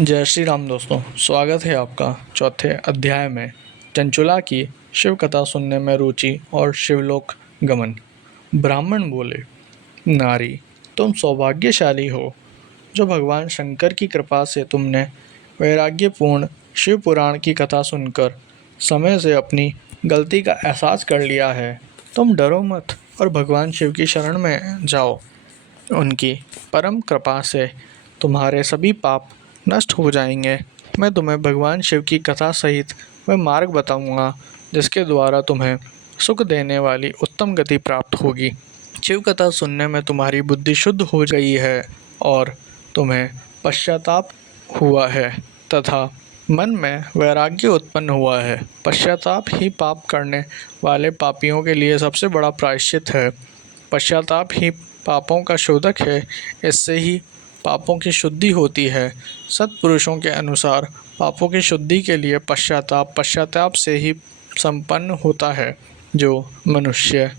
जय श्री राम दोस्तों, स्वागत है आपका चौथे अध्याय में चंचुला की शिव कथा सुनने में रुचि और शिवलोक गमन। ब्राह्मण बोले, नारी तुम सौभाग्यशाली हो जो भगवान शंकर की कृपा से तुमने वैराग्यपूर्ण शिव पुराण की कथा सुनकर समय से अपनी गलती का एहसास कर लिया है। तुम डरो मत और भगवान शिव की शरण में जाओ। उनकी परम कृपा से तुम्हारे सभी पाप नष्ट हो जाएंगे। मैं तुम्हें भगवान शिव की कथा सहित वह मार्ग बताऊंगा जिसके द्वारा तुम्हें सुख देने वाली उत्तम गति प्राप्त होगी। शिव कथा सुनने में तुम्हारी बुद्धि शुद्ध हो गई है और तुम्हें पश्चाताप हुआ है तथा मन में वैराग्य उत्पन्न हुआ है। पश्चाताप ही पाप करने वाले पापियों के लिए सबसे बड़ा प्रायश्चित है। पश्चाताप ही पापों का शोधक है, इससे ही पापों की शुद्धि होती है। सत्पुरुषों के अनुसार पापों की शुद्धि के लिए पश्चाताप से ही संपन्न होता है। जो मनुष्य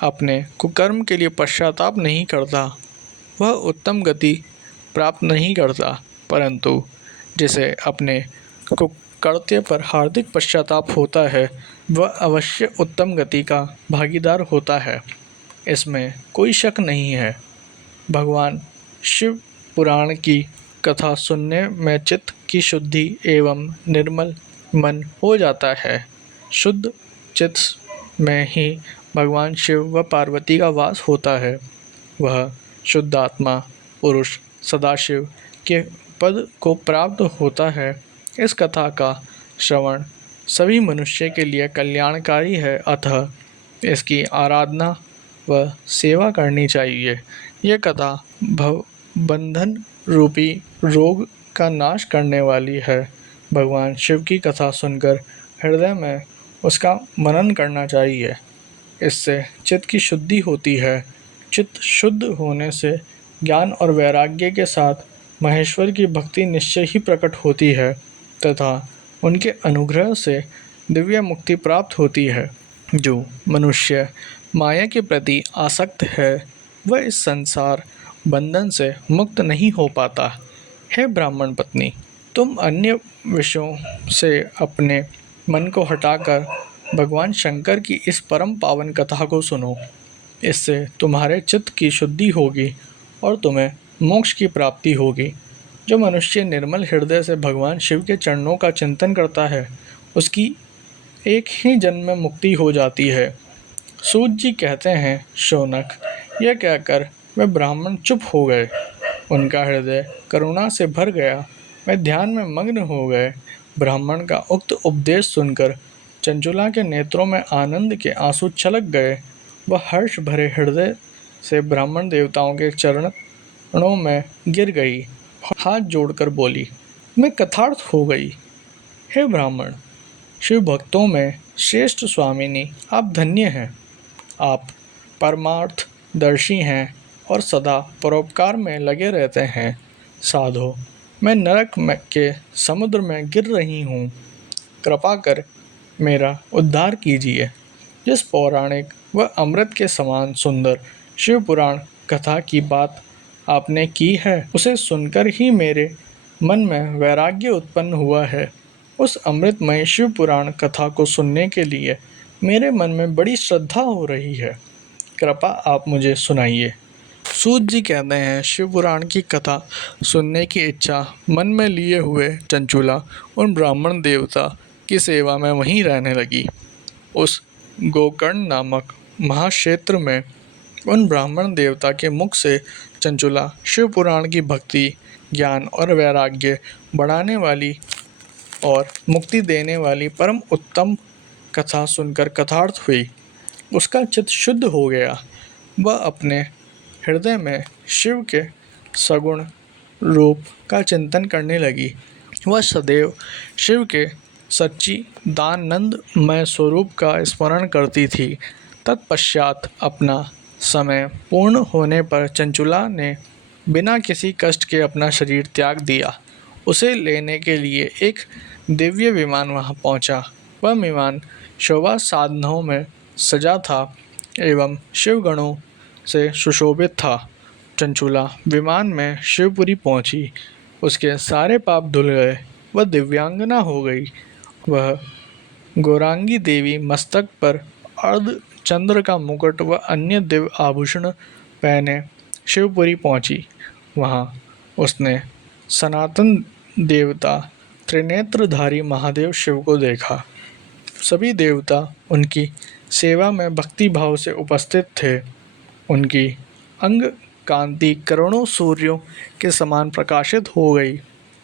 अपने कुकर्म के लिए पश्चाताप नहीं करता वह उत्तम गति प्राप्त नहीं करता, परंतु जिसे अपने कुकृत्य पर हार्दिक पश्चाताप होता है वह अवश्य उत्तम गति का भागीदार होता है। इसमें कोई शक नहीं है। भगवान शिव पुराण की कथा सुनने में चित्त की शुद्धि एवं निर्मल मन हो जाता है। शुद्ध चित्त में ही भगवान शिव व पार्वती का वास होता है। वह शुद्ध आत्मा पुरुष सदाशिव के पद को प्राप्त होता है। इस कथा का श्रवण सभी मनुष्य के लिए कल्याणकारी है, अतः इसकी आराधना व सेवा करनी चाहिए। यह कथा भव बंधन रूपी रोग का नाश करने वाली है। भगवान शिव की कथा सुनकर हृदय में उसका मनन करना चाहिए। इससे चित्त की शुद्धि होती है। चित्त शुद्ध होने से ज्ञान और वैराग्य के साथ महेश्वर की भक्ति निश्चय ही प्रकट होती है तथा उनके अनुग्रह से दिव्य मुक्ति प्राप्त होती है। जो मनुष्य माया के प्रति आसक्त है वह इस संसार बंधन से मुक्त नहीं हो पाता। हे ब्राह्मण पत्नी, तुम अन्य विषयों से अपने मन को हटाकर भगवान शंकर की इस परम पावन कथा को सुनो। इससे तुम्हारे चित्त की शुद्धि होगी और तुम्हें मोक्ष की प्राप्ति होगी। जो मनुष्य निर्मल हृदय से भगवान शिव के चरणों का चिंतन करता है उसकी एक ही जन्म में मुक्ति हो जाती है। सूत जी कहते हैं, शौनक, यह कहकर वे ब्राह्मण चुप हो गए। उनका हृदय करुणा से भर गया। वे ध्यान में मग्न हो गए। ब्राह्मण का उक्त उपदेश सुनकर चंचुला के नेत्रों में आनंद के आंसू छलक गए। वह हर्ष भरे हृदय से ब्राह्मण देवताओं के चरणों में गिर गई। हाथ जोड़कर बोली, मैं कृतार्थ हो गई। हे ब्राह्मण, शिव भक्तों में श्रेष्ठ स्वामिनी, आप धन्य हैं। आप परमार्थ दर्शी हैं और सदा परोपकार में लगे रहते हैं। साधो, मैं नरक के समुद्र में गिर रही हूँ। कृपा कर मेरा उद्धार कीजिए। जिस पौराणिक व अमृत के समान सुंदर शिव पुराण कथा की बात आपने की है उसे सुनकर ही मेरे मन में वैराग्य उत्पन्न हुआ है। उस अमृतमय शिव पुराण कथा को सुनने के लिए मेरे मन में बड़ी श्रद्धा हो रही है। कृपा आप मुझे सुनाइए। सूत जी कहते हैं, शिव पुराण की कथा सुनने की इच्छा मन में लिए हुए चंचुला उन ब्राह्मण देवता की सेवा में वहीं रहने लगी। उस गोकर्ण नामक महाक्षेत्र में उन ब्राह्मण देवता के मुख से चंचुला शिव पुराण की भक्ति, ज्ञान और वैराग्य बढ़ाने वाली और मुक्ति देने वाली परम उत्तम कथा सुनकर कृतार्थ हुई। उसका चित्त शुद्ध हो गया। वह अपने हृदय में शिव के सगुण रूप का चिंतन करने लगी। वह सदैव शिव के सच्चिदानंदमय स्वरूप का स्मरण करती थी। तत्पश्चात अपना समय पूर्ण होने पर चंचुला ने बिना किसी कष्ट के अपना शरीर त्याग दिया। उसे लेने के लिए एक दिव्य विमान वहां पहुंचा। वह विमान शोभा साधनों में सजा था एवं शिवगणों से सुशोभित था। चंचुला विमान में शिवपुरी पहुंची। उसके सारे पाप धुल गए, वह दिव्यांगना हो गई। वह गौरांगी देवी मस्तक पर अर्ध चंद्र का मुकुट व अन्य दिव्य आभूषण पहने शिवपुरी पहुंची। वहां उसने सनातन देवता त्रिनेत्रधारी महादेव शिव को देखा। सभी देवता उनकी सेवा में भक्ति भाव से उपस्थित थे। उनकी अंग कांति करोड़ों सूर्यों के समान प्रकाशित हो गई।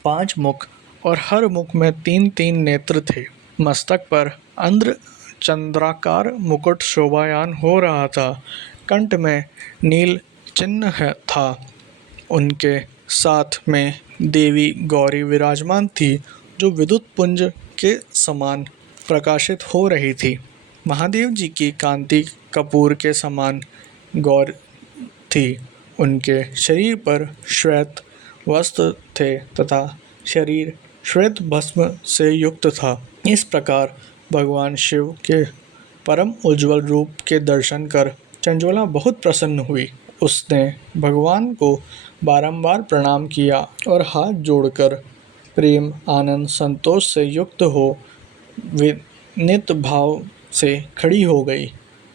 5 मुख और हर मुख में 3-3 नेत्र थे। मस्तक पर अंध्र चंद्राकार मुकुट शोभायान हो रहा था। कंठ में नील चिन्ह था। उनके साथ में देवी गौरी विराजमान थी, जो विद्युत पुंज के समान प्रकाशित हो रही थी। महादेव जी की कांति कपूर के समान गौर थी। उनके शरीर पर श्वेत वस्त्र थे तथा शरीर श्वेत भस्म से युक्त था। इस प्रकार भगवान शिव के परम उज्ज्वल रूप के दर्शन कर चंचुला बहुत प्रसन्न हुई। उसने भगवान को बारंबार प्रणाम किया और हाथ जोड़कर प्रेम आनंद संतोष से युक्त हो विनीत भाव से खड़ी हो गई।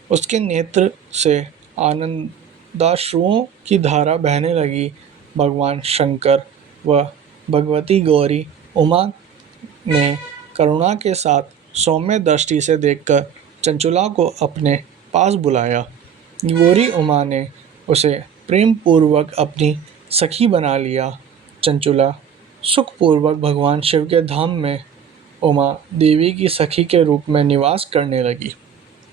उसके नेत्र से आनंदाश्रुओं की धारा बहने लगी। भगवान शंकर व भगवती गौरी उमा ने करुणा के साथ सौम्य दृष्टि से देखकर चंचुला को अपने पास बुलाया। गौरी उमा ने उसे प्रेम पूर्वक अपनी सखी बना लिया। चंचुला सुखपूर्वक भगवान शिव के धाम में उमा देवी की सखी के रूप में निवास करने लगी।